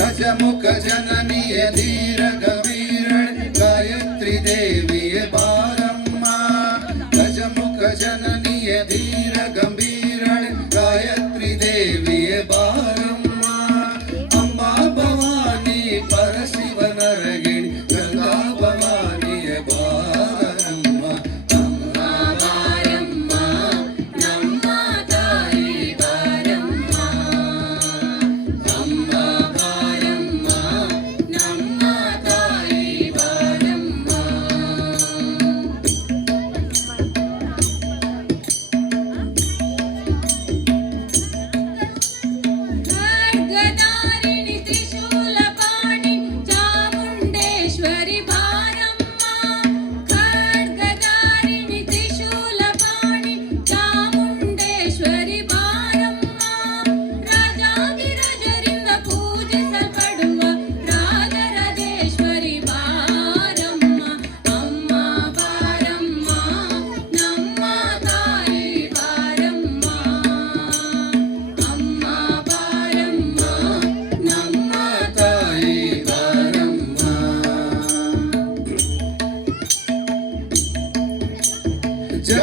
गज मुख जननी जननीय धीरगवीर गायत्री देवीय बारम्मा। गजमुख जननीय धीर गंभीर गायत्री देवीय बारम्मा। अम्बा भवानी परशिव नर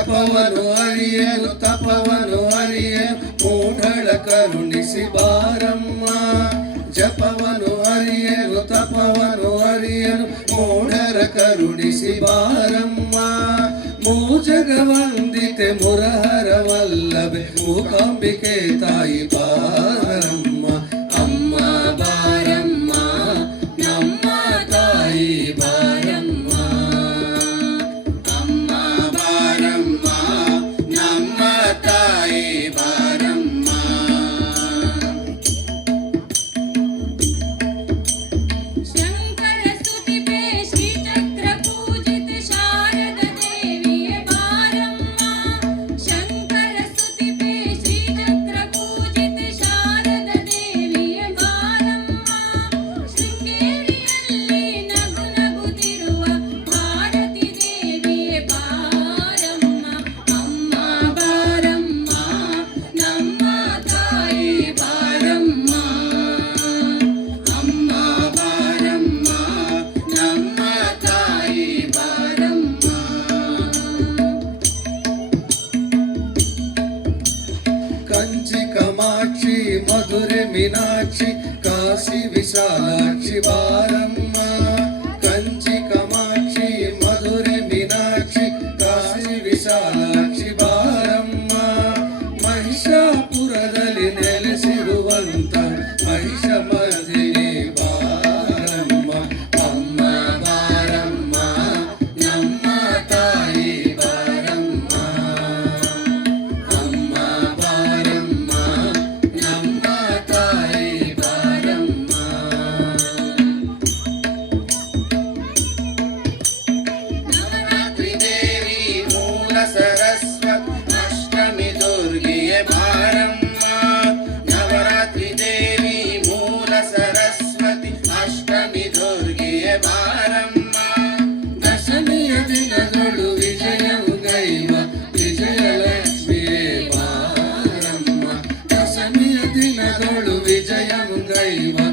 ಜಪವನು ಅರಿಯಲು ತಪವನು ಅರಿಯಲು ಮೂಢಳ ಕರುಣಿಸಿ ಬಾರಮ್ಮ. ಜಪವನು ಅರಿಯಲು ತಪವನು ಅರಿಯಲು ಮೂಢರ ಕರುಣಿಸಿ ಬಾರಮ್ಮ. ಮೂಜಗವಂದಿತೆ ಮುರಹರ ವಲ್ಲಭೆ ಮೂಕಾಂಬಿಕೆ ತಾಯಿ ಬಾರಮ್ಮ మధుర మీనాక్షి కాశీ విశాలాక్షి భారత i'm glad you Gaiva.